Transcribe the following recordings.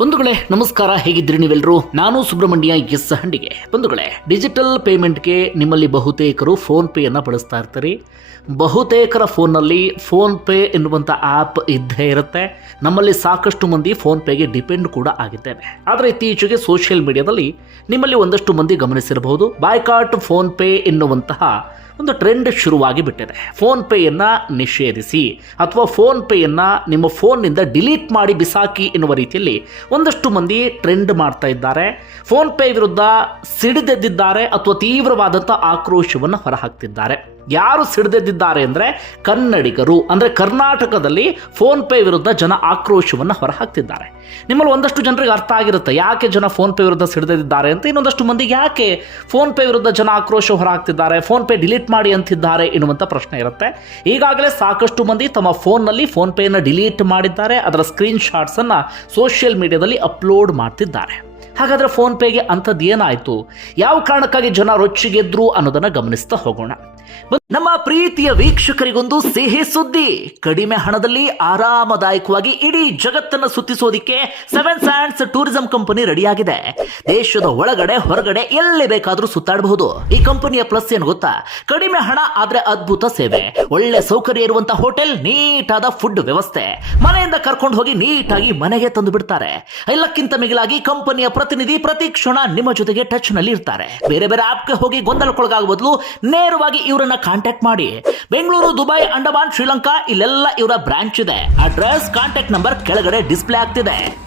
ಬಂಧುಗಳೇ, ನಮಸ್ಕಾರ. ಹೇಗಿದ್ದೀರಿ ನೀವೆಲ್ಲರೂ ನಾನು ಸುಬ್ರಹ್ಮಣ್ಯ ಎಸ್ ಹಂಡಿಗೆ. ಬಂಧುಗಳೇ, ಡಿಜಿಟಲ್ ಪೇಮೆಂಟ್ಗೆ ನಿಮ್ಮಲ್ಲಿ ಬಹುತೇಕರು ಫೋನ್ ಪೇಯನ್ನು ಬಳಸ್ತಾ ಇರ್ತೀರಿ. ಬಹುತೇಕರ ಫೋನ್ನಲ್ಲಿ ಫೋನ್ ಪೇ ಎನ್ನುವಂಥ ಆ್ಯಪ್ ಇದ್ದೇ ಇರುತ್ತೆ. ನಮ್ಮಲ್ಲಿ ಸಾಕಷ್ಟು ಮಂದಿ ಫೋನ್ ಪೇಗೆ ಡಿಪೆಂಡ್ ಕೂಡ ಆಗಿದ್ದೇವೆ. ಆದರೆ ಇತ್ತೀಚೆಗೆ ಸೋಷಿಯಲ್ ಮೀಡಿಯಾದಲ್ಲಿ ನಿಮ್ಮಲ್ಲಿ ಒಂದಷ್ಟು ಮಂದಿ ಗಮನಿಸಿರಬಹುದು. ಬಾಯ್ಕಾಟ್ ಫೋನ್ ಪೇ ಎನ್ನುವಂತಹ ಒಂದು ಟ್ರೆಂಡ್ ಶುರುವಾಗಿ ಬಿಟ್ಟಿದೆ. ಫೋನ್ಪೇಯನ್ನು ನಿಷೇಧಿಸಿ ಅಥವಾ ಫೋನ್ ಪೇಯನ್ನು ನಿಮ್ಮ ಫೋನ್ನಿಂದ ಡಿಲೀಟ್ ಮಾಡಿ ಬಿಸಾಕಿ ಎನ್ನುವ ರೀತಿಯಲ್ಲಿ ಒಂದಷ್ಟು ಮಂದಿ ಟ್ರೆಂಡ್ ಮಾಡ್ತಾ ಇದ್ದಾರೆ. ಫೋನ್ಪೇ ವಿರುದ್ಧ ಸಿಡಿದೆದ್ದಿದ್ದಾರೆ ಅಥವಾ ತೀವ್ರವಾದಂಥ ಆಕ್ರೋಶವನ್ನು ಹೊರಹಾಕ್ತಿದ್ದಾರೆ. ಯಾರು ಸಿಡಿದೆದ್ದಿದ್ದಾರೆ ಅಂದರೆ ಕನ್ನಡಿಗರು. ಅಂದರೆ ಕರ್ನಾಟಕದಲ್ಲಿ ಫೋನ್ ಪೇ ವಿರುದ್ಧ ಜನ ಆಕ್ರೋಶವನ್ನು ಹೊರಹಾಕ್ತಿದ್ದಾರೆ. ನಿಮ್ಮಲ್ಲಿ ಒಂದಷ್ಟು ಜನರಿಗೆ ಅರ್ಥ ಆಗಿರುತ್ತೆ ಯಾಕೆ ಜನ ಫೋನ್ ಪೇ ವಿರುದ್ಧ ಸಿಡಿದಿದ್ದಾರೆ ಅಂತ. ಇನ್ನೊಂದಷ್ಟು ಮಂದಿಗೆ ಯಾಕೆ ಫೋನ್ ಪೇ ವಿರುದ್ಧ ಜನ ಆಕ್ರೋಶ ಹೊರಹಾಕ್ತಿದ್ದಾರೆ? ಫೋನ್ ಪೇ ಡಿಲೀಟ್ ಮಾಡಿ ಅಂತಿದ್ದಾರೆ ಎನ್ನುವಂಥ ಪ್ರಶ್ನೆ ಇರುತ್ತೆ. ಈಗಾಗಲೇ ಸಾಕಷ್ಟು ಮಂದಿ ತಮ್ಮ ಫೋನ್ನಲ್ಲಿ ಫೋನ್ ಪೇಯನ್ನು ಡಿಲೀಟ್ ಮಾಡಿದ್ದಾರೆ. ಅದರ ಸ್ಕ್ರೀನ್ ಶಾಟ್ಸನ್ನು ಸೋಷಿಯಲ್ ಮೀಡಿಯಾದಲ್ಲಿ ಅಪ್ಲೋಡ್ ಮಾಡ್ತಿದ್ದಾರೆ. ಹಾಗಾದರೆ ಫೋನ್ ಪೇಗೆ ಅಂಥದ್ದು ಏನಾಯಿತು? ಯಾವ ಕಾರಣಕ್ಕಾಗಿ ಜನ ರೊಚ್ಚಿಗೆದ್ರು ಅನ್ನೋದನ್ನು ಗಮನಿಸ್ತಾ ಹೋಗೋಣ. ನಮ್ಮ ಪ್ರೀತಿಯ ವೀಕ್ಷಕರಿಗೊಂದು ಸಿಹಿ ಸುದ್ದಿ. ಕಡಿಮೆ ಹಣದಲ್ಲಿ ಆರಾಮದಾಯಕವಾಗಿ ಇಡೀ ಜಗತ್ತನ್ನ ಸುತ್ತಿಸೋದಿಕ್ಕೆ ಸೆವೆನ್ ಸ್ಯಾಂಡ್ಸ್ ಟೂರಿಸಂ ಕಂಪನಿ ರೆಡಿಯಾಗಿದೆ. ದೇಶದ ಒಳಗಡೆ ಹೊರಗಡೆ ಎಲ್ಲಿ ಬೇಕಾದರೂ ಸುತ್ತಾಡಬಹುದು. ಈ ಕಂಪನಿಯ ಪ್ಲಸ್ ಏನು ಗೊತ್ತಾ? ಕಡಿಮೆ ಹಣ ಆದ್ರೆ ಅದ್ಭುತ ಸೇವೆ. ಒಳ್ಳೆ ಸೌಕರ್ಯ ಇರುವಂತಹ ಹೋಟೆಲ್, ನೀಟಾದ ಫುಡ್ ವ್ಯವಸ್ಥೆ. ಮನೆಯಿಂದ ಕರ್ಕೊಂಡು ಹೋಗಿ ನೀಟಾಗಿ ಮನೆಗೆ ತಂದು ಬಿಡ್ತಾರೆ. ಎಲ್ಲಕ್ಕಿಂತ ಮಿಗಿಲಾಗಿ ಕಂಪನಿಯ ಪ್ರತಿನಿಧಿ ಪ್ರತಿ ಕ್ಷಣ ನಿಮ್ಮ ಜೊತೆಗೆ ಟಚ್ನಲ್ಲಿ ಇರ್ತಾರೆ. ಬೇರೆ ಬೇರೆ ಆಪ್ಗೆ ಹೋಗಿ ಗೊಂದಲಕ್ಕೊಳಗಾಗುವ ಬದಲು ನೇರವಾಗಿ ಇವರನ್ನ ಕಾಂಟ್ಯಾಕ್ಟ್ ಮಾಡಿ. ಬೆಂಗಳೂರು, ದುಬೈ, ಅಂಡಮಾನ್, ಶ್ರೀಲಂಕಾ, ಇಲ್ಲೆಲ್ಲ ಇವರ ಬ್ರಾಂಚ್ ಇದೆ. ಅಡ್ರೆಸ್ ಕಾಂಟ್ಯಾಕ್ಟ್ ನಂಬರ್ ಕೆಳಗಡೆ ಡಿಸ್ಪ್ಲೇ ಆಗ್ತಿದೆ.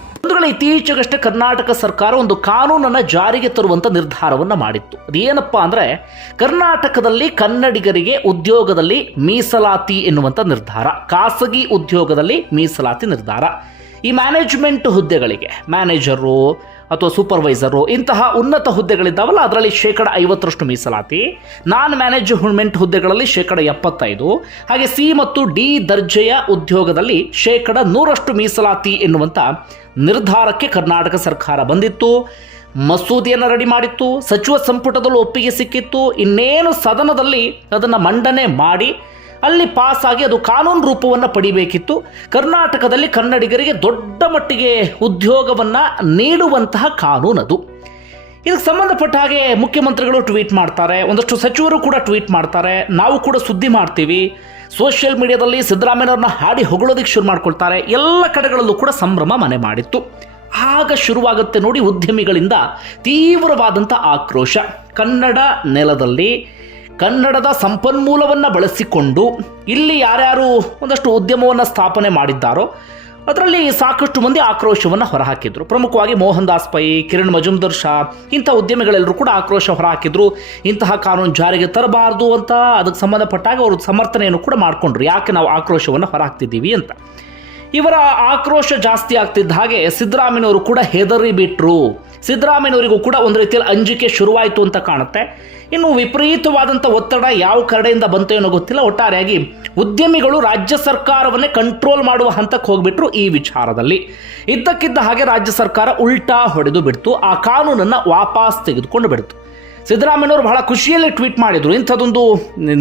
ಇತ್ತೀಚೆಗಷ್ಟೇ ಕರ್ನಾಟಕ ಸರ್ಕಾರ ಒಂದು ಕಾನೂನನ್ನ ಜಾರಿಗೆ ತರುವಂತ ನಿರ್ಧಾರವನ್ನ ಮಾಡಿತ್ತು. ಅದೇನಪ್ಪಾ ಅಂದ್ರೆ, ಕರ್ನಾಟಕದಲ್ಲಿ ಕನ್ನಡಿಗರಿಗೆ ಉದ್ಯೋಗದಲ್ಲಿ ಮೀಸಲಾತಿ ಎನ್ನುವಂತ ನಿರ್ಧಾರ. ಖಾಸಗಿ ಉದ್ಯೋಗದಲ್ಲಿ ಮೀಸಲಾತಿ ನಿರ್ಧಾರ. ಈ ಮ್ಯಾನೇಜ್ಮೆಂಟ್ ಹುದ್ದೆಗಳಿಗೆ ಮ್ಯಾನೇಜರು ಅಥವಾ ಸೂಪರ್ವೈಸರು ಇಂತಹ ಉನ್ನತ ಹುದ್ದೆಗಳಿದ್ದಾವಲ್ಲ, ಅದರಲ್ಲಿ ಶೇಕಡ ಐವತ್ತರಷ್ಟು ಮೀಸಲಾತಿ. ನಾನ್ ಮ್ಯಾನೇಜ್ಮೆಂಟ್ ಹುದ್ದೆಗಳಲ್ಲಿ ಶೇಕಡ ಎಪ್ಪತ್ತೈದು. ಹಾಗೆ ಸಿ ಮತ್ತು ಡಿ ದರ್ಜೆಯ ಉದ್ಯೋಗದಲ್ಲಿ ಶೇಕಡ ನೂರಷ್ಟು ಮೀಸಲಾತಿ ಎನ್ನುವಂಥ ನಿರ್ಧಾರಕ್ಕೆ ಕರ್ನಾಟಕ ಸರ್ಕಾರ ಬಂದಿತ್ತು. ಮಸೂದೆಯನ್ನು ರೆಡಿ ಮಾಡಿತ್ತು. ಸಚಿವ ಸಂಪುಟದಲ್ಲೂ ಒಪ್ಪಿಗೆ ಸಿಕ್ಕಿತ್ತು. ಇನ್ನೇನು ಸದನದಲ್ಲಿ ಅದನ್ನು ಮಂಡನೆ ಮಾಡಿ ಅಲ್ಲಿ ಪಾಸ್ ಆಗಿ ಅದು ಕಾನೂನು ರೂಪವನ್ನು ಪಡಿಬೇಕಿತ್ತು. ಕರ್ನಾಟಕದಲ್ಲಿ ಕನ್ನಡಿಗರಿಗೆ ದೊಡ್ಡ ಮಟ್ಟಿಗೆ ಉದ್ಯೋಗವನ್ನು ನೀಡುವಂತಹ ಕಾನೂನದು ಇದಕ್ಕೆ ಸಂಬಂಧಪಟ್ಟ ಹಾಗೆ ಮುಖ್ಯಮಂತ್ರಿಗಳು ಟ್ವೀಟ್ ಮಾಡ್ತಾರೆ. ಒಂದಷ್ಟು ಸಚಿವರು ಕೂಡ ಟ್ವೀಟ್ ಮಾಡ್ತಾರೆ. ನಾವು ಕೂಡ ಸುದ್ದಿ ಮಾಡ್ತೀವಿ. ಸೋಷಿಯಲ್ ಮೀಡಿಯಾದಲ್ಲಿ ಸಿದ್ದರಾಮಯ್ಯವ್ರನ್ನ ಹಾಡಿ ಹೊಗಳೋದಕ್ಕೆ ಶುರು ಮಾಡ್ಕೊಳ್ತಾರೆ. ಎಲ್ಲ ಕಡೆಗಳಲ್ಲೂ ಕೂಡ ಸಂಭ್ರಮ ಮನೆ ಮಾಡಿತ್ತು. ಆಗ ಶುರುವಾಗುತ್ತೆ ನೋಡಿ ಉದ್ಯಮಿಗಳಿಂದ ತೀವ್ರವಾದಂಥ ಆಕ್ರೋಶ. ಕನ್ನಡ ನೆಲದಲ್ಲಿ ಕನ್ನಡದ ಸಂಪನ್ಮೂಲವನ್ನು ಬಳಸಿಕೊಂಡು ಇಲ್ಲಿ ಯಾರ್ಯಾರು ಒಂದಷ್ಟು ಉದ್ಯಮವನ್ನು ಸ್ಥಾಪನೆ ಮಾಡಿದ್ದಾರೋ ಅದರಲ್ಲಿ ಸಾಕಷ್ಟು ಮಂದಿ ಆಕ್ರೋಶವನ್ನು ಹೊರಹಾಕಿದ್ರು. ಪ್ರಮುಖವಾಗಿ ಮೋಹನ್ ದಾಸ್ ಪೈ, ಕಿರಣ್ ಮಜುಮ್ದರ್ ಶಾ, ಇಂಥ ಉದ್ಯಮಿಗಳೆಲ್ಲರೂ ಕೂಡ ಆಕ್ರೋಶ ಹೊರಹಾಕಿದ್ರು. ಇಂತಹ ಕಾನೂನು ಜಾರಿಗೆ ತರಬಾರ್ದು ಅಂತ ಅದಕ್ಕೆ ಸಂಬಂಧಪಟ್ಟಾಗ ಅವರು ಸಮರ್ಥನೆಯನ್ನು ಕೂಡ ಮಾಡಿಕೊಂಡ್ರು. ಯಾಕೆ ನಾವು ಆಕ್ರೋಶವನ್ನು ಹೊರಹಾಕ್ತಿದ್ದೀವಿ ಅಂತ. ಇವರ ಆಕ್ರೋಶ ಜಾಸ್ತಿ ಆಗ್ತಿದ್ದ ಹಾಗೆ ಸಿದ್ದರಾಮಯ್ಯನವರು ಕೂಡ ಹೆದರಿ ಬಿಟ್ರು ಸಿದ್ದರಾಮಯ್ಯನವರಿಗೂ ಕೂಡ ಒಂದು ರೀತಿಯಲ್ಲಿ ಅಂಜಿಕೆ ಶುರುವಾಯಿತು ಅಂತ ಕಾಣುತ್ತೆ. ಇನ್ನು ವಿಪರೀತವಾದಂಥ ಒತ್ತಡ ಯಾವ ಕಡೆಯಿಂದ ಬಂತು ಏನೋ ಗೊತ್ತಿಲ್ಲ. ಒಟ್ಟಾರೆಯಾಗಿ ಉದ್ಯಮಿಗಳು ರಾಜ್ಯ ಸರ್ಕಾರವನ್ನೇ ಕಂಟ್ರೋಲ್ ಮಾಡುವ ಹಂತಕ್ಕೆ ಹೋಗ್ಬಿಟ್ರು ಈ ವಿಚಾರದಲ್ಲಿ. ಇದ್ದಕ್ಕಿದ್ದ ಹಾಗೆ ರಾಜ್ಯ ಸರ್ಕಾರ ಉಲ್ಟಾ ಹೊಡೆದು ಬಿಡ್ತು. ಆ ಕಾನೂನನ್ನು ವಾಪಸ್ ತೆಗೆದುಕೊಂಡು ಬಿಡ್ತು. ಸಿದ್ದರಾಮಯ್ಯನವರು ಬಹಳ ಖುಷಿಯಲ್ಲಿ ಟ್ವೀಟ್ ಮಾಡಿದರು. ಇಂಥದ್ದೊಂದು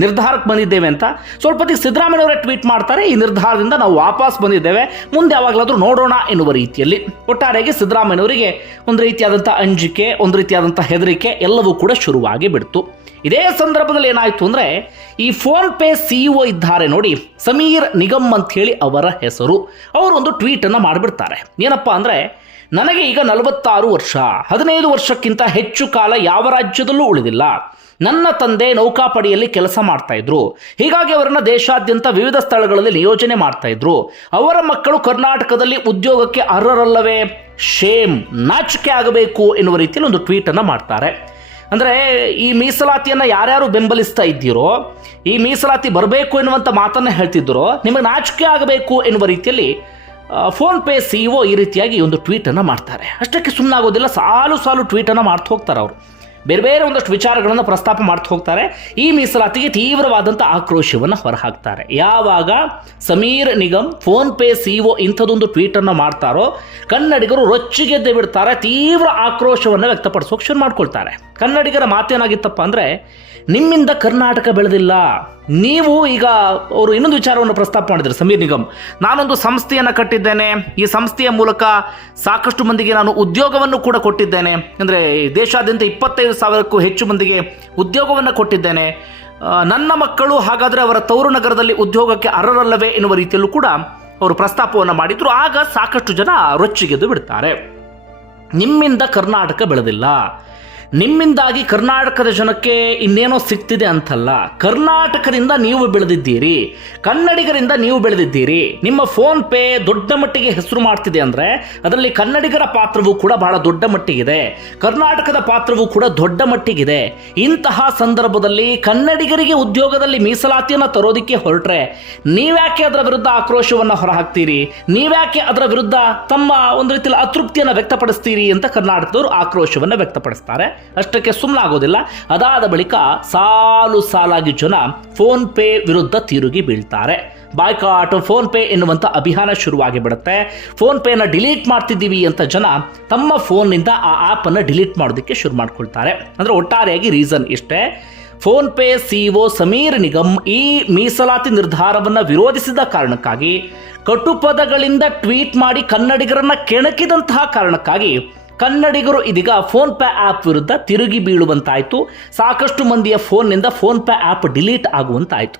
ನಿರ್ಧಾರಕ್ಕೆ ಬಂದಿದ್ದೇವೆ ಅಂತ. ಸ್ವಲ್ಪ ಹೊತ್ತಿಗೆ ಸಿದ್ದರಾಮಯ್ಯನವರೇ ಟ್ವೀಟ್ ಮಾಡ್ತಾರೆ. ಈ ನಿರ್ಧಾರದಿಂದ ನಾವು ವಾಪಸ್ ಬಂದಿದ್ದೇವೆ. ಮುಂದೆ ಯಾವಾಗಲಾದರೂ ನೋಡೋಣ ಎನ್ನುವ ರೀತಿಯಲ್ಲಿ. ಒಟ್ಟಾರೆಯಾಗಿ ಸಿದ್ದರಾಮಯ್ಯವರಿಗೆ ಒಂದು ರೀತಿಯಾದಂಥ ಅಂಜಿಕೆ, ಒಂದು ರೀತಿಯಾದಂಥ ಹೆದರಿಕೆ ಎಲ್ಲವೂ ಕೂಡ ಶುರುವಾಗಿ ಬಿಡ್ತು. ಇದೇ ಸಂದರ್ಭದಲ್ಲಿ ಏನಾಯಿತು ಅಂದರೆ, ಈ ಫೋನ್ ಪೇ ಸಿಇಒ ಇದ್ದಾರೆ ನೋಡಿ, ಸಮೀರ್ ನಿಗಮ್ ಅಂತ ಹೇಳಿ ಅವರ ಹೆಸರು. ಅವರು ಒಂದು ಟ್ವೀಟನ್ನು ಮಾಡಿಬಿಡ್ತಾರೆ. ಏನಪ್ಪ ಅಂದರೆ ನನಗೆ ಈಗ ನಲವತ್ತಾರು ವರ್ಷ. ಹದಿನೈದು ವರ್ಷಕ್ಕಿಂತ ಹೆಚ್ಚು ಕಾಲ ಯಾವ ರಾಜ್ಯದಲ್ಲೂ ಉಳಿದಿಲ್ಲ. ನನ್ನ ತಂದೆ ನೌಕಾಪಡೆಯಲ್ಲಿ ಕೆಲಸ ಮಾಡ್ತಾ ಇದ್ರು. ಹೀಗಾಗಿ ಅವರನ್ನ ದೇಶಾದ್ಯಂತ ವಿವಿಧ ಸ್ಥಳಗಳಲ್ಲಿ ನಿಯೋಜನೆ ಮಾಡ್ತಾ ಇದ್ರು. ಅವರ ಮಕ್ಕಳು ಕರ್ನಾಟಕದಲ್ಲಿ ಉದ್ಯೋಗಕ್ಕೆ ಅರ್ಹರಲ್ಲವೇ? ಶೇಮ್. ನಾಚಿಕೆ ಆಗಬೇಕು ಎನ್ನುವ ರೀತಿಯಲ್ಲಿ ಒಂದು ಟ್ವೀಟನ್ನು ಮಾಡ್ತಾರೆ. ಅಂದರೆ ಈ ಮೀಸಲಾತಿಯನ್ನು ಯಾರ್ಯಾರು ಬೆಂಬಲಿಸ್ತಾ ಇದ್ದೀರೋ, ಈ ಮೀಸಲಾತಿ ಬರಬೇಕು ಎನ್ನುವಂಥ ಮಾತನ್ನು ಹೇಳ್ತಿದ್ದರೋ, ನಿಮಗೆ ನಾಚಿಕೆ ಆಗಬೇಕು ಎನ್ನುವ ರೀತಿಯಲ್ಲಿ ಫೋನ್ ಪೇ ಸಿ ಒ ಈ ರೀತಿಯಾಗಿ ಒಂದು ಟ್ವೀಟನ್ನು ಮಾಡ್ತಾರೆ. ಅಷ್ಟಕ್ಕೆ ಸುಮ್ಮನಾಗೋದಿಲ್ಲ ಸಾಲು ಸಾಲು ಟ್ವೀಟನ್ನು ಮಾಡ್ತಾ ಹೋಗ್ತಾರೆ ಅವರು. ಬೇರೆ ಬೇರೆ ಒಂದಷ್ಟು ವಿಚಾರಗಳನ್ನು ಪ್ರಸ್ತಾಪ ಮಾಡ್ತಾ ಹೋಗ್ತಾರೆ. ಈ ಮೀಸಲಾತಿಗೆ ತೀವ್ರವಾದಂಥ ಆಕ್ರೋಶವನ್ನು ಹೊರಹಾಕ್ತಾರೆ. ಯಾವಾಗ Sameer Nigam PhonePe CEO ಇಂಥದ್ದೊಂದು ಟ್ವೀಟನ್ನು ಮಾಡ್ತಾರೋ, ಕನ್ನಡಿಗರು ರೊಚ್ಚಿಗೆದ್ದೆ ಬಿಡ್ತಾರೆ, ತೀವ್ರ ಆಕ್ರೋಶವನ್ನು ವ್ಯಕ್ತಪಡಿಸೋಕೆ ಶುರು ಮಾಡ್ಕೊಳ್ತಾರೆ. ಕನ್ನಡಿಗರ ಮಾತೇನಾಗಿತ್ತಪ್ಪ ಅಂದರೆ, ನಿಮ್ಮಿಂದ ಕರ್ನಾಟಕ ಬೆಳೆದಿಲ್ಲ. ನೀವು ಈಗ ಅವರು ಇನ್ನೊಂದು ವಿಚಾರವನ್ನು ಪ್ರಸ್ತಾಪ ಮಾಡಿದರು, ಸಮೀರ್ ನಿಗಮ್. ನಾನೊಂದು ಸಂಸ್ಥೆಯನ್ನು ಕಟ್ಟಿದ್ದೇನೆ. ಈ ಸಂಸ್ಥೆಯ ಮೂಲಕ ಸಾಕಷ್ಟು ಮಂದಿಗೆ ನಾನು ಉದ್ಯೋಗವನ್ನು ಕೂಡ ಕೊಟ್ಟಿದ್ದೇನೆ. ಅಂದರೆ ದೇಶಾದ್ಯಂತ ಇಪ್ಪತ್ತೈದು ಸಾವಿರಕ್ಕೂ ಹೆಚ್ಚು ಮಂದಿಗೆ ಉದ್ಯೋಗವನ್ನು ಕೊಟ್ಟಿದ್ದೇನೆ. ನನ್ನ ಮಕ್ಕಳು ಹಾಗಾದರೆ ಅವರ ತೌರು ನಗರದಲ್ಲಿ ಉದ್ಯೋಗಕ್ಕೆ ಅರ್ಹರಲ್ಲವೇ ಎನ್ನುವ ರೀತಿಯಲ್ಲೂ ಕೂಡ ಅವರು ಪ್ರಸ್ತಾಪವನ್ನು ಮಾಡಿದ್ರು. ಆಗ ಸಾಕಷ್ಟು ಜನ ರೊಚ್ಚಿಗೆದ್ದು ಬಿಡ್ತಾರೆ. ನಿಮ್ಮಿಂದ ಕರ್ನಾಟಕ ಬೆಳೆದಿಲ್ಲ. ನಿಮ್ಮಿಂದಾಗಿ ಕರ್ನಾಟಕದ ಜನಕ್ಕೆ ಇನ್ನೇನೋ ಸಿಗ್ತಿದೆ ಅಂತಲ್ಲ. ಕರ್ನಾಟಕದಿಂದ ನೀವು ಬೆಳೆದಿದ್ದೀರಿ. ಕನ್ನಡಿಗರಿಂದ ನೀವು ಬೆಳೆದಿದ್ದೀರಿ. ನಿಮ್ಮ ಫೋನ್ ಪೇ ದೊಡ್ಡ ಮಟ್ಟಿಗೆ ಹೆಸರು ಮಾಡ್ತಿದೆ ಅಂದರೆ ಅದರಲ್ಲಿ ಕನ್ನಡಿಗರ ಪಾತ್ರವೂ ಕೂಡ ಬಹಳ ದೊಡ್ಡ ಮಟ್ಟಿಗಿದೆ. ಕರ್ನಾಟಕದ ಪಾತ್ರವೂ ಕೂಡ ದೊಡ್ಡ ಮಟ್ಟಿಗಿದೆ. ಇಂತಹ ಸಂದರ್ಭದಲ್ಲಿ ಕನ್ನಡಿಗರಿಗೆ ಉದ್ಯೋಗದಲ್ಲಿ ಮೀಸಲಾತಿಯನ್ನು ತರೋದಿಕ್ಕೆ ಹೊರಟ್ರೆ ನೀವ್ಯಾಕೆ ಅದರ ವಿರುದ್ಧ ಆಕ್ರೋಶವನ್ನು ಹೊರಹಾಕ್ತೀರಿ? ನೀವ್ಯಾಕೆ ಅದರ ವಿರುದ್ಧ ತಮ್ಮ ಒಂದು ರೀತಿಯಲ್ಲಿ ಅತೃಪ್ತಿಯನ್ನು ವ್ಯಕ್ತಪಡಿಸ್ತೀರಿ ಅಂತ ಕರ್ನಾಟಕದವರು ಆಕ್ರೋಶವನ್ನು ವ್ಯಕ್ತಪಡಿಸ್ತಾರೆ. ಅಷ್ಟಕ್ಕೆ ಸುಮ್ಮನಾಗೋದಿಲ್ಲ ಅದಾದ ಬಳಿಕ ಸಾಲು ಸಾಲಾಗಿ ಜನ ಫೋನ್ ಪೇ ವಿರುದ್ಧ ತಿರುಗಿ ಬೀಳ್ತಾರೆ. ಬಾಯ್ಕಾಟ್ ಫೋನ್ ಪೇ ಎನ್ನುವಂಥ ಅಭಿಯಾನ ಶುರುವಾಗಿ ಬಿಡುತ್ತೆ ಫೋನ್ ಪೇನ ಡಿಲೀಟ್ ಮಾಡ್ತಿದ್ದೀವಿ ಅಂತ ಜನ ತಮ್ಮ ಫೋನ್ನಿಂದ ಆ ಆ್ಯಪನ್ನು ಡಿಲೀಟ್ ಮಾಡೋದಕ್ಕೆ ಶುರು ಮಾಡ್ಕೊಳ್ತಾರೆ. ಅಂದರೆ ಒಟ್ಟಾರೆಯಾಗಿ ರೀಸನ್ ಇಷ್ಟೇ. PhonePe CEO Sameer Nigam ಈ ಮೀಸಲಾತಿ ನಿರ್ಧಾರವನ್ನು ವಿರೋಧಿಸಿದ ಕಾರಣಕ್ಕಾಗಿ, ಕಟುಪದಗಳಿಂದ ಟ್ವೀಟ್ ಮಾಡಿ ಕನ್ನಡಿಗರನ್ನ ಕೆಣಕಿದಂತಹ ಕಾರಣಕ್ಕಾಗಿ ಕನ್ನಡಿಗರು ಇದೀಗ ಫೋನ್ ಪೇ ಆ್ಯಪ್ ವಿರುದ್ಧ ತಿರುಗಿ ಬೀಳುವಂತಾಯಿತು. ಸಾಕಷ್ಟು ಮಂದಿಯ ಫೋನ್ನಿಂದ ಫೋನ್ ಪೇ ಆ್ಯಪ್ ಡಿಲೀಟ್ ಆಗುವಂತಾಯಿತು.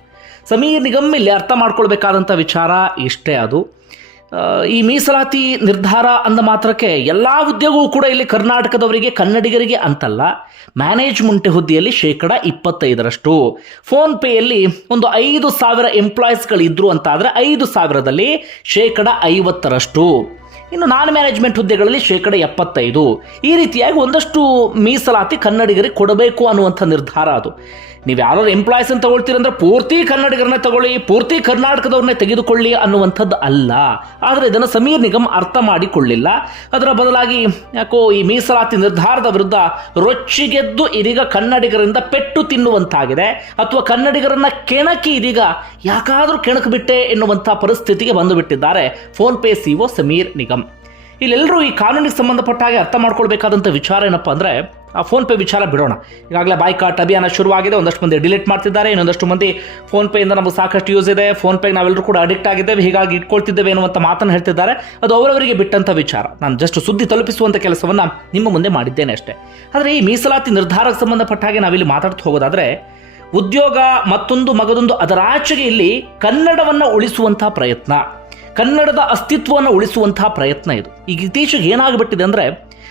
ಸಮೀರ್ ನಿಗಮ್ ಇಲ್ಲಿ ಅರ್ಥ ಮಾಡ್ಕೊಳ್ಬೇಕಾದಂಥ ವಿಚಾರ ಇಷ್ಟೇ ಅದು. ಈ ಮೀಸಲಾತಿ ನಿರ್ಧಾರ ಅಂದ ಮಾತ್ರಕ್ಕೆ ಎಲ್ಲ ಉದ್ಯೋಗವೂ ಕೂಡ ಇಲ್ಲಿ ಕರ್ನಾಟಕದವರಿಗೆ ಕನ್ನಡಿಗರಿಗೆ ಅಂತಲ್ಲ ಮ್ಯಾನೇಜ್ಮೆಂಟ್ ಹುದ್ದೆಯಲ್ಲಿ ಶೇಕಡ ಇಪ್ಪತ್ತೈದರಷ್ಟು. ಫೋನ್ ಪೇಯಲ್ಲಿ ಒಂದು ಐದು ಸಾವಿರ ಎಂಪ್ಲಾಯೀಸ್ಗಳಿದ್ರು ಅಂತಾದರೆ ಐದು ಸಾವಿರದಲ್ಲಿ ಶೇಕಡ ಐವತ್ತರಷ್ಟು. ಇನ್ನು ನಾನ್ ಮ್ಯಾನೇಜ್ಮೆಂಟ್ ಹುದ್ದೆಗಳಲ್ಲಿ ಶೇಕಡ ಎಪ್ಪತ್ತೈದು. ಈ ರೀತಿಯಾಗಿ ಒಂದಷ್ಟು ಮೀಸಲಾತಿ ಕನ್ನಡಿಗರಿಗೆ ಕೊಡಬೇಕು ಅನ್ನುವಂಥ ನಿರ್ಧಾರ ಅದು. ನೀವು ಯಾರು ಎಂಪ್ಲಾಯ್ಸ್ ಅಂತ ತಗೊಳ್ತೀರಂದ್ರೆ ಪೂರ್ತಿ ಕನ್ನಡಿಗರನ್ನ ತಗೊಳ್ಳಿ, ಪೂರ್ತಿ ಕರ್ನಾಟಕದವ್ರನ್ನೇ ತೆಗೆದುಕೊಳ್ಳಿ ಅನ್ನುವಂಥದ್ದು ಅಲ್ಲ. ಆದರೆ ಇದನ್ನು ಸಮೀರ್ ನಿಗಮ್ ಅರ್ಥ ಮಾಡಿಕೊಳ್ಳಿಲ್ಲ. ಅದರ ಬದಲಾಗಿ ಯಾಕೋ ಈ ಮೀಸಲಾತಿ ನಿರ್ಧಾರದ ವಿರುದ್ಧ ರೊಚ್ಚಿಗೆದ್ದು ಇದೀಗ ಕನ್ನಡಿಗರಿಂದ ಪೆಟ್ಟು ತಿನ್ನುವಂತಾಗಿದೆ. ಅಥವಾ ಕನ್ನಡಿಗರನ್ನ ಕೆಣಕಿ ಇದೀಗ ಯಾಕಾದರೂ ಕೆಣಕಬಿಟ್ಟೆ ಎನ್ನುವಂಥ ಪರಿಸ್ಥಿತಿಗೆ ಬಂದು ಬಿಟ್ಟಿದ್ದಾರೆ phone pay CEO Sameer Nigam. ಇಲ್ಲೆಲ್ಲರೂ ಈ ಕಾನೂನಿಗೆ ಸಂಬಂಧಪಟ್ಟ ಹಾಗೆ ಅರ್ಥ ಮಾಡ್ಕೊಳ್ಬೇಕಾದಂಥ ವಿಚಾರ ಏನಪ್ಪ ಅಂದರೆ, ಆ ಫೋನ್ ಪೇ ವಿಚಾರ ಬಿಡೋಣ. ಈಗಾಗಲೇ ಬಾಯ್ಕಾಟ್ ಅಭಿಯಾನ ಶುರುವಾಗಿದೆ, ಒಂದಷ್ಟು ಮಂದಿ ಡಿಲೀಟ್ ಮಾಡ್ತಿದ್ದಾರೆ, ಇನ್ನೊಂದಷ್ಟು ಮಂದಿ ಫೋನ್ ಪೇಯಿಂದ ನಮಗೆ ಸಾಕಷ್ಟು ಯೂಸ್ ಇದೆ. ಫೋನ್ ಪೇಗೆ ನಾವೆಲ್ಲರೂ ಕೂಡ ಅಡಿಕ್ಟ್ ಆಗಿದ್ದೇವೆ, ಹೀಗಾಗಿ ಇಟ್ಕೊಳ್ತಿದ್ದೇವೆ ಅನ್ನುವಂಥ ಮಾತನ್ನು ಹೇಳ್ತಿದ್ದಾರೆ. ಅದು ಅವರವರಿಗೆ ಬಿಟ್ಟಂಥ ವಿಚಾರ. ನಾನು ಜಸ್ಟ್ ಸುದ್ದಿ ತಲುಪಿಸುವಂಥ ಕೆಲಸವನ್ನು ನಿಮ್ಮ ಮುಂದೆ ಮಾಡಿದ್ದೇನೆ ಅಷ್ಟೇ. ಆದರೆ ಈ ಮೀಸಲಾತಿ ನಿರ್ಧಾರಕ್ಕೆ ಸಂಬಂಧಪಟ್ಟ ಹಾಗೆ ನಾವಿಲ್ಲಿ ಮಾತಾಡ್ತಾ ಹೋಗೋದಾದರೆ, ಉದ್ಯೋಗ ಮತ್ತೊಂದು ಮಗದೊಂದು ಅದರಾಚೆಗೆ ಇಲ್ಲಿ ಕನ್ನಡವನ್ನು ಉಳಿಸುವಂಥ ಪ್ರಯತ್ನ. ಕನ್ನಡದ ಅಸ್ತಿತ್ವವನ್ನು ಉಳಿಸುವಂತಹ ಪ್ರಯತ್ನ ಇದು. ಈಗ ಇತ್ತೀಚೆಗೆ ಏನಾಗ್ಬಿಟ್ಟಿದೆ ಅಂದರೆ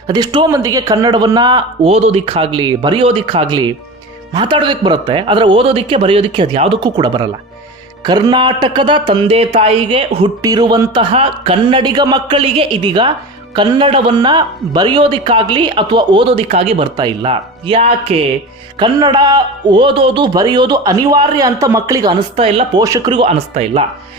ಅದೆಷ್ಟೋ ಮಂದಿಗೆ ಕನ್ನಡವನ್ನು ಓದೋದಿಕ್ಕಾಗಲಿ, ಬರೆಯೋದಿಕ್ಕಾಗಲಿ ಮಾತಾಡೋದಕ್ಕೆ ಬರುತ್ತೆ. ಆದರೆ ಓದೋದಿಕ್ಕೆ, ಬರೆಯೋದಿಕ್ಕೆ ಅದು ಯಾವುದಕ್ಕೂ ಕೂಡ ಬರಲ್ಲ. ಕರ್ನಾಟಕದ ತಂದೆ ತಾಯಿಗೆ ಹುಟ್ಟಿರುವಂತಹ ಕನ್ನಡಿಗ ಮಕ್ಕಳಿಗೆ ಇದೀಗ ಕನ್ನಡವನ್ನ ಬರೆಯೋದಿಕ್ಕಾಗಲಿ ಅಥವಾ ಓದೋದಿಕ್ಕಾಗಿ ಬರ್ತಾ ಇಲ್ಲ. ಯಾಕೆ? ಕನ್ನಡ ಓದೋದು, ಬರೆಯೋದು ಅನಿವಾರ್ಯ ಅಂತ ಮಕ್ಕಳಿಗೆ ಅನಿಸ್ತಾ ಇಲ್ಲ, ಪೋಷಕರಿಗೂ ಅನಿಸ್ತಾ ಇಲ್ಲ.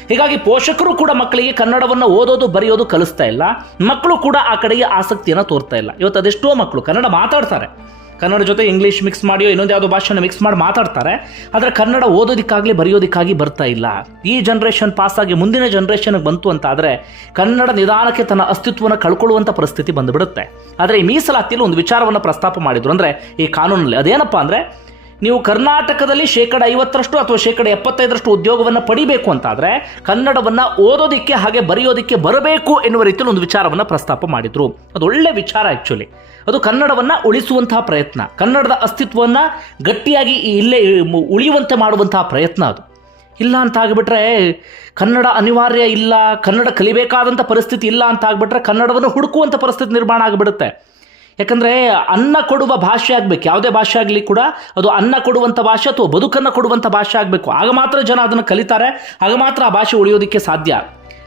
ಹೀಗಾಗಿ ಪೋಷಕರು ಕೂಡ ಮಕ್ಕಳಿಗೆ ಕನ್ನಡವನ್ನು ಓದೋದು, ಬರೆಯೋದು ಕಲಿಸ್ತಾ ಇಲ್ಲ. ಮಕ್ಕಳು ಕೂಡ ಆ ಕಡೆಗೆ ಆಸಕ್ತಿಯನ್ನು ತೋರ್ತಾ ಇಲ್ಲ. ಇವತ್ತು ಅದೆಷ್ಟೋ ಮಕ್ಕಳು ಕನ್ನಡ ಮಾತಾಡ್ತಾರೆ. ಕನ್ನಡ ಜೊತೆ ಇಂಗ್ಲೀಷ್ ಮಿಕ್ಸ್ ಮಾಡಿಯೋ ಇನ್ನೊಂದು ಯಾವುದೋ ಭಾಷೆನ ಮಿಕ್ಸ್ ಮಾಡಿ ಮಾತಾಡ್ತಾರೆ, ಆದರೆ ಕನ್ನಡ ಓದೋದಕ್ಕಾಗಲಿ ಬರೆಯೋದಕ್ಕಾಗಿ ಬರ್ತಾ ಇಲ್ಲ. ಈ ಜನ್ರೇಷನ್ ಪಾಸ್ ಆಗಿ ಮುಂದಿನ ಜನ್ರೇಷನ್ಗೆ ಬಂತು ಅಂತ ಆದರೆ ಕನ್ನಡ ನಿಧಾನಕ್ಕೆ ತನ್ನ ಅಸ್ತಿತ್ವವನ್ನು ಕಳ್ಕೊಳ್ಳುವಂಥ ಪರಿಸ್ಥಿತಿ ಬಂದುಬಿಡುತ್ತೆ. ಆದರೆ ಈ ಮೀಸಲಾತಿಯಲ್ಲಿ ಒಂದು ವಿಚಾರವನ್ನು ಪ್ರಸ್ತಾಪ ಮಾಡಿದ್ರು ಅಂದರೆ ಈ ಕಾನೂನಲ್ಲಿ. ಅದೇನಪ್ಪ ಅಂದರೆ ನೀವು ಕರ್ನಾಟಕದಲ್ಲಿ ಶೇಕಡ ಐವತ್ತರಷ್ಟು ಅಥವಾ ಶೇಕಡ ಎಪ್ಪತ್ತೈದರಷ್ಟು ಉದ್ಯೋಗವನ್ನು ಪಡಿಬೇಕು ಅಂತಾದರೆ ಕನ್ನಡವನ್ನು ಓದೋದಿಕ್ಕೆ ಹಾಗೆ ಬರೆಯೋದಕ್ಕೆ ಬರಬೇಕು ಎನ್ನುವ ರೀತಿಯಲ್ಲಿ ಒಂದು ವಿಚಾರವನ್ನು ಪ್ರಸ್ತಾಪ ಮಾಡಿದರು. ಅದು ಒಳ್ಳೆ ವಿಚಾರ ಆ್ಯಕ್ಚುಲಿ ಅದು ಕನ್ನಡವನ್ನು ಉಳಿಸುವಂತಹ ಪ್ರಯತ್ನ. ಕನ್ನಡದ ಅಸ್ತಿತ್ವವನ್ನು ಗಟ್ಟಿಯಾಗಿ ಇಲ್ಲೇ ಉಳಿಯುವಂತೆ ಮಾಡುವಂತಹ ಪ್ರಯತ್ನ ಅದು. ಇಲ್ಲ ಅಂತ ಆಗಿಬಿಟ್ರೆ ಕನ್ನಡ ಅನಿವಾರ್ಯ ಇಲ್ಲ, ಕನ್ನಡ ಕಲಿಬೇಕಾದಂಥ ಪರಿಸ್ಥಿತಿ ಇಲ್ಲ ಅಂತ ಆಗಿಬಿಟ್ರೆ ಕನ್ನಡವನ್ನು ಹುಡುಕುವಂಥ ಪರಿಸ್ಥಿತಿ ನಿರ್ಮಾಣ ಆಗಿಬಿಡುತ್ತೆ. ಯಾಕಂದರೆ ಅನ್ನ ಕೊಡುವ ಭಾಷೆ ಆಗಬೇಕು. ಯಾವುದೇ ಭಾಷೆ ಆಗಲಿ ಕೂಡ ಅದು ಅನ್ನ ಕೊಡುವಂಥ ಭಾಷೆ ಅಥವಾ ಬದುಕನ್ನು ಕೊಡುವಂಥ ಭಾಷೆ ಆಗಬೇಕು. ಆಗ ಮಾತ್ರ ಜನ ಅದನ್ನು ಕಲಿತಾರೆ. ಆಗ ಮಾತ್ರ ಆ ಭಾಷೆ ಉಳಿಯೋದಕ್ಕೆ ಸಾಧ್ಯ.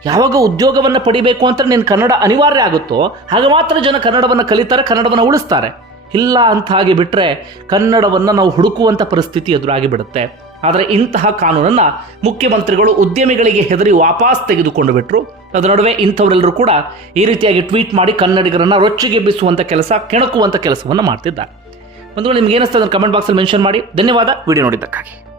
ಯಾವಾಗ ಉದ್ಯೋಗವನ್ನು ಪಡಿಬೇಕು ಅಂತ ನೀನು ಕನ್ನಡ ಅನಿವಾರ್ಯ ಆಗುತ್ತೋ, ಆಗ ಮಾತ್ರ ಜನ ಕನ್ನಡವನ್ನು ಕಲಿತಾರೆ, ಕನ್ನಡವನ್ನು ಉಳಿಸ್ತಾರೆ. ಇಲ್ಲ ಅಂತ ಹಾಗೆ ಬಿಟ್ಟರೆ ಕನ್ನಡವನ್ನು ನಾವು ಹುಡುಕುವಂಥ ಪರಿಸ್ಥಿತಿ ಎದುರಾಗಿ ಬಿಡುತ್ತೆ. ಆದರೆ ಇಂತಹ ಕಾನೂನನ್ನು ಮುಖ್ಯಮಂತ್ರಿಗಳು ಉದ್ಯಮಿಗಳಿಗೆ ಹೆದರಿ ವಾಪಸ್ ತೆಗೆದುಕೊಂಡು ಬಿಟ್ಟರು ಅದರ ನಡುವೆ ಇಂಥವರೆಲ್ಲರೂ ಕೂಡ ಈ ರೀತಿಯಾಗಿ ಟ್ವೀಟ್ ಮಾಡಿ ಕನ್ನಡಿಗರನ್ನು ರೊಚ್ಚಿಗೆಬ್ಬಿಸುವಂಥ ಕೆಲಸ ಕೆಣಕುವಂಥ ಕೆಲಸವನ್ನು ಮಾಡ್ತಿದ್ದಾರೆ. ವೇಳೆ ನಿಮ್ಗೆ ಏನಿಸ್ತದೆ ಕಮೆಂಟ್ ಬಾಕ್ಸಲ್ಲಿ ಮೆನ್ಷನ್ ಮಾಡಿ. ಧನ್ಯವಾದ. ವಿಡಿಯೋ ನೋಡಿದ್ದಕ್ಕಾಗಿ.